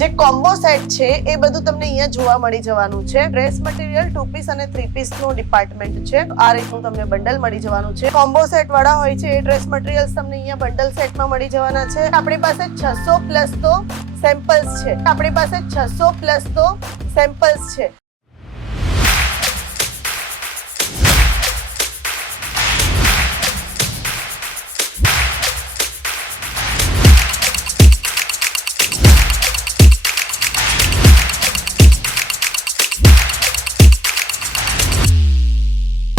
જે combo set છે એ બધું તમને અહીંયા જોવા મળી જવાનું છે. ડ્રેસ મટીરિયલ 2 પીસ અને 3 પીસ નું ડિપાર્ટમેન્ટ છે. આ રીતનું તમને બંડલ મળી જવાનું છે. કોમ્બો સેટ વાળા હોય છે એ ડ્રેસ મટીરિયલ્સ તમને અહીંયા બંડલ સેટમાં મળી જવાના છે. આપણી પાસે 600 પ્લસ તો સેમ્પલ્સ છે. આપણી પાસે 600 પ્લસ તો સેમ્પલ્સ છે.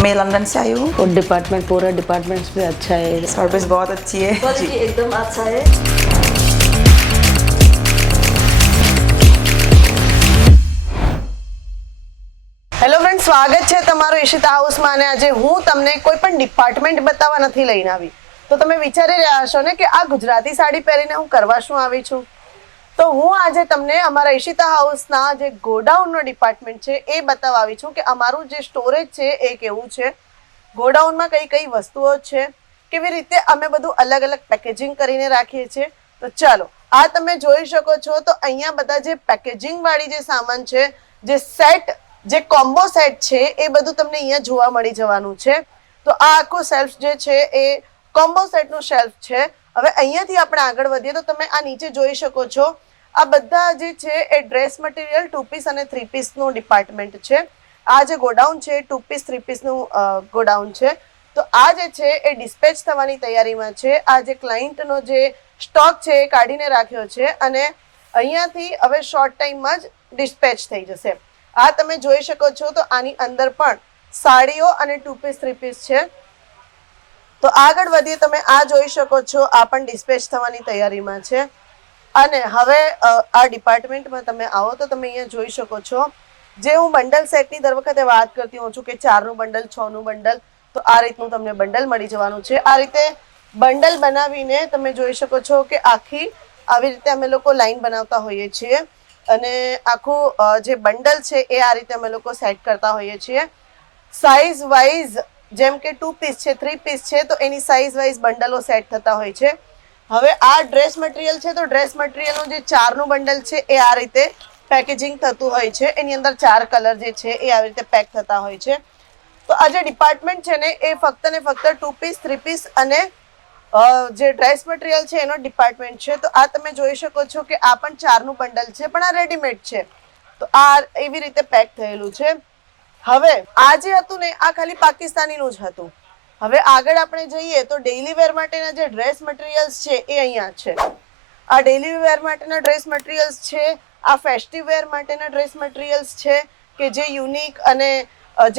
मैं लंदन से आई हूँ और डिपार्टमेंट पूरा डिपार्टमेंट्स भी अच्छा है, सर्विस बहुत अच्छी है क्वालिटी एकदम अच्छा है. હેલો ફ્રેન્ડ, સ્વાગત છે તમારું ઈશિતા હાઉસમાં. અને આજે હું તમને કોઈ પણ ડિપાર્ટમેન્ટ બતાવવા નથી લઈને આવી. તો તમે વિચારી રહ્યા હશો ને કે આ ગુજરાતી સાડી પહેરીને હું કરવા શું આવી છું. તો હું આજે તમને અમારા ઈશિતા હાઉસના જે ગોડાઉનનો ડિપાર્ટમેન્ટ છે એ બતાવવા આવી છું કે અમારું જે સ્ટોરેજ છે એ કેવું છે, ગોડાઉનમાં કઈ કઈ વસ્તુઓ છે, કેવી રીતે અમે બધું અલગ અલગ પેકેજિંગ કરીને રાખીએ છીએ. તો ચાલો, આ તમે જોઈ શકો છો તો અહીંયા બધા જે પેકેજિંગ વાળી જે સામાન છે, જે સેટ, જે કોમ્બો સેટ છે એ બધું તમને અહીંયા જોવા મળી જવાનું છે. તો આ આખું શેલ્ફ જે છે એ કોમ્બો સેટનું શેલ્ફ છે. હવે અહીંયાથી આપણે આગળ વધીએ તો તમે આ નીચે જોઈ શકો છો, આ બધા જે છે એ ડ્રેસ મટીરિયલ 2 પીસ અને 3 પીસનું ડિપાર્ટમેન્ટ છે. આ જે ગોડાઉન છે 2 પીસ 3 પીસનું ગોડાઉન છે. તો આ જે છે એ ડિસ્પેચ થવાની તૈયારીમાં છે. આ જે ક્લાયન્ટનો જે સ્ટોક છે એ કાઢીને રાખ્યો છે અને અહીંયાથી હવે શોર્ટ ટાઈમમાં જ ડિસ્પેચ થઈ જશે. આ તમે જોઈ શકો છો તો આની અંદર પણ સાડીઓ અને 2 પીસ 3 પીસ છે. તો આગળ વધીએ, તમે આ જોઈ શકો છો, આ પણ ડિસ્પેચ થવાની તૈયારીમાં છે. અને હવે આ ડિપાર્ટમેન્ટમાં તમે આવો તો તમે અહીંયા જોઈ શકો છો, જે હું બંડલ સેટની દર વખતે વાત કરતી હોઉં છું કે 4નું બંડલ, 6નું બંડલ, તો આ રીતનું તમને બંડલ મળી જવાનું છે. આ રીતે બંડલ બનાવીને તમે જોઈ શકો છો કે આખી આવી રીતે અમે લોકો લાઈન બનાવતા હોઈએ છીએ અને આખું જે બંડલ છે એ આ રીતે અમે લોકો સેટ કરતા હોઈએ છીએ. સાઇઝ વાઇઝ, જેમ કે 2 પીસ છે, 3 પીસ છે, તો એની સાઇઝ વાઇઝ બંડલો સેટ થતા હોય છે. હવે આ ડ્રેસ મટીરિયલ છે તો ડ્રેસ મટીરિયલનું જે 4નું બંડલ છે એ આ રીતે પેકેજિંગ થતું હોય છે. એની અંદર 4 કલર જે છે એ આવી રીતે પેક થતા હોય છે. તો આ જે ડિપાર્ટમેન્ટ છે ને એ ફક્ત ને ફક્ત 2 પીસ 3 પીસ અને જે ડ્રેસ મટીરિયલ છે એનો ડિપાર્ટમેન્ટ છે. તો આ તમે જોઈ શકો છો કે આ પણ 4નું બંડલ છે, પણ આ રેડીમેડ છે. તો આ એવી રીતે પેક થયેલું છે. હવે આ જે હતું ને આ ખાલી પાકિસ્તાનીનું જ હતું. હવે આગળ આપણે જઈએ તો ડેઈલી વેર માટેના જે ડ્રેસ મટીરિયલ્સ છે એ અહીંયા છે. આ ડેઈલી વેર માટેના ડ્રેસ મટીરિયલ્સ છે. આ ફેસ્ટિવ વેર માટેના ડ્રેસ મટીરિયલ્સ છે કે જે યુનિક અને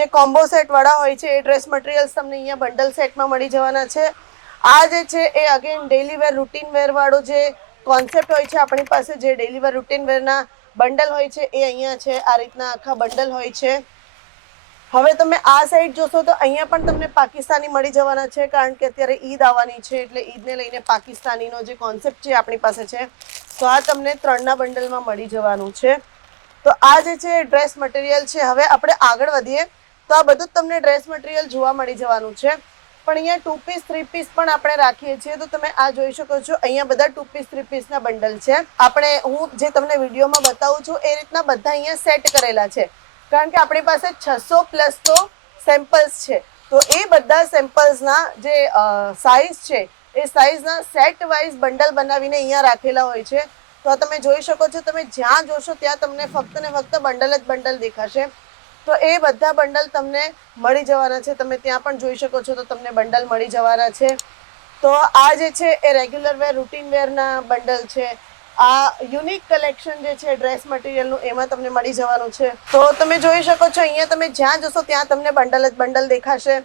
જે કોમ્બો સેટ વાળા હોય છે એ ડ્રેસ મટીરિયલ્સ તમને અહીંયા બંડલ સેટમાં મળી જવાના છે. આ જે છે એ અગેન ડેઈલી વેર રૂટીન વેર વાળો જે કોન્સેપ્ટ હોય છે આપણી પાસે, જે ડેઈલી વેર રૂટીન વેરના બંડલ હોય છે એ અહીંયા છે. આ રીતના આખા બંડલ હોય છે. હવે તમે આ સાઈડ જોશો તો અહીંયા પણ તમને પાકિસ્તાની મળી જવાના છે, કારણ કે અત્યારે ઈદ આવવાની છે એટલે ઈદને લઈને પાકિસ્તાનીનો જે કોન્સેપ્ટ છે આપણી પાસે છે. તો આ તમને 3ના બંડલમાં મળી જવાનું છે. તો આ જે છે ડ્રેસ મટીરિયલ છે. હવે આપણે આગળ વધીએ તો આ બધું જ તમને ડ્રેસ મટીરિયલ જોવા મળી જવાનું છે. પણ અહીંયા 2 પીસ 3 પીસ પણ આપણે રાખીએ છીએ. તો તમે આ જોઈ શકો છો, અહીંયા બધા 2 પીસ 3 પીસના બંડલ છે. આપણે હું જે તમને વિડીયોમાં બતાવું છું એ રીતના બધા અહીંયા સેટ કરેલા છે, કારણ કે આપણી પાસે 600 પ્લસ તો સેમ્પલ્સ છે. તો એ બધા સેમ્પલ્સના જે સાઇઝ છે એ સાઇઝના સેટ વાઇઝ બંડલ બનાવીને અહીંયા રાખેલા હોય છે. તો આ તમે જોઈ શકો છો, તમે જ્યાં જોશો ત્યાં તમને ફક્ત ને ફક્ત બંડલ જ બંડલ દેખાશે. તો એ બધા બંડલ તમને મળી જવાના છે. તમે ત્યાં પણ જોઈ શકો છો તો તમને બંડલ મળી જવાના છે. તો આ જે છે એ રેગ્યુલર વેર રૂટીન વેરના બંડલ છે. આ યુનિક કલેક્શન જે છે ડ્રેસ મટીરિયલનું એમાં તમને મળી જવાનું છે. તો તમે જોઈ શકો છો, અહીંયા તમે જ્યાં જશો ત્યાં તમને બંડલ જ બંડલ દેખાશે.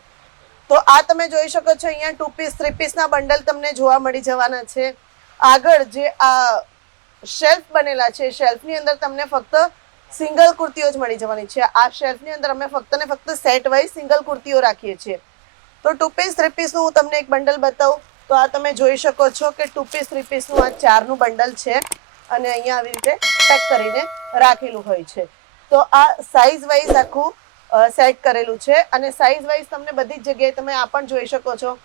તો આ તમે જોઈ શકો છો, અહીંયા 2 પીસ 3 પીસના બંડલ તમને જોવા મળી જવાના છે. આગળ જે આ શેલ્ફ બનેલા છે, શેલ્ફની અંદર તમને ફક્ત સિંગલ કુર્તીઓ જ મળી જવાની છે. આ શેલ્ફની અંદર અમે ફક્ત ને ફક્ત સેટ વાઇઝ સિંગલ કુર્તીઓ રાખીએ છીએ. તો 2 પીસ 3 પીસનું હું તમને એક બંડલ બતાવું. તો આ તમે જોઈ શકો છો કે 2 પીસ 3 પીસનું આ 4નું બંડલ છે અને અહીંયા આવી રીતે પેક કરીને રાખેલું હોય છે. તો આ સાઇઝ વાઇઝ આખું સેટ કરેલું છે અને સાઇઝ વાઇઝ તમને બધી જ જગ્યાએ તમે આ પણ જોઈ શકો છો.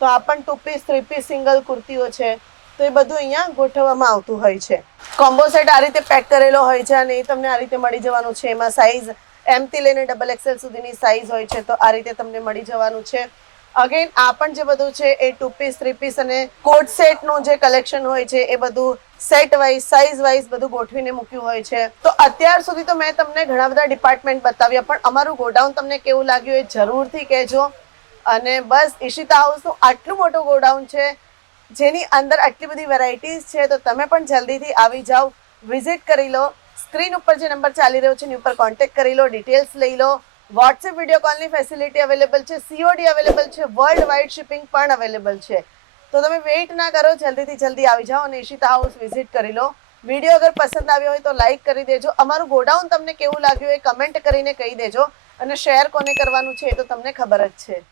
તો આ પણ 2 પીસ 3 પીસ સિંગલ કુર્તીઓ છે. તો એ બધું અહીંયા ગોઠવવામાં આવતું હોય છે. કોમ્બો સેટ આ રીતે પેક કરેલો હોય છે અને એ તમને આ રીતે મળી જવાનું છે. એમાં સાઈઝ M થી લઈને XXL સુધીની સાઈઝ હોય છે, તો આ રીતે તમને મળી જવાનું છે. અગેન આ પણ જે બધું છે એ 2 પીસ 3 પીસ અને કોટ સેટ નું જે કલેક્શન હોય છે એ બધું સેટ વાઇઝ સાઇઝ વાઇઝ બધું ગોઠવીને મૂક્યું હોય છે. તો અત્યાર સુધી તો મેં તમને ઘણા બધા ડિપાર્ટમેન્ટ બતાવ્યા, પણ અમારું ગોડાઉન તમને કેવું લાગ્યું એ જરૂરથી કહેજો. અને બસ ઈશિતા હાઉસનું આટલું મોટું ગોડાઉન છે જેની અંદર આટલી બધી વેરાયટીઝ છે, તો તમે પણ જલ્દીથી આવી જાઓ, વિઝિટ કરી લો. સ્ક્રીન ઉપર જે નંબર ચાલી રહ્યો છે એની ઉપર કોન્ટેક્ટ કરી લો, ડિટેલ્સ લઈ લો. વોટ્સએપ વિડીયો કોલની ફેસિલિટી અવેલેબલ છે, COD અવેલેબલ છે, વર્લ્ડ વાઇડ શિપિંગ પણ અવેલેબલ છે. તો તમે વેઇટ ના કરો, જલ્દીથી જલ્દી આવી જાઓ અને ઈશિતા હાઉસ વિઝિટ કરી લો. વિડીયો અગર પસંદ આવ્યો હોય તો લાઈક કરી દેજો. અમારું ગોડાઉન તમને કેવું લાગ્યું એ કમેન્ટ કરીને કહી દેજો. અને શેર કોને કરવાનું છે એ તો તમને ખબર જ છે.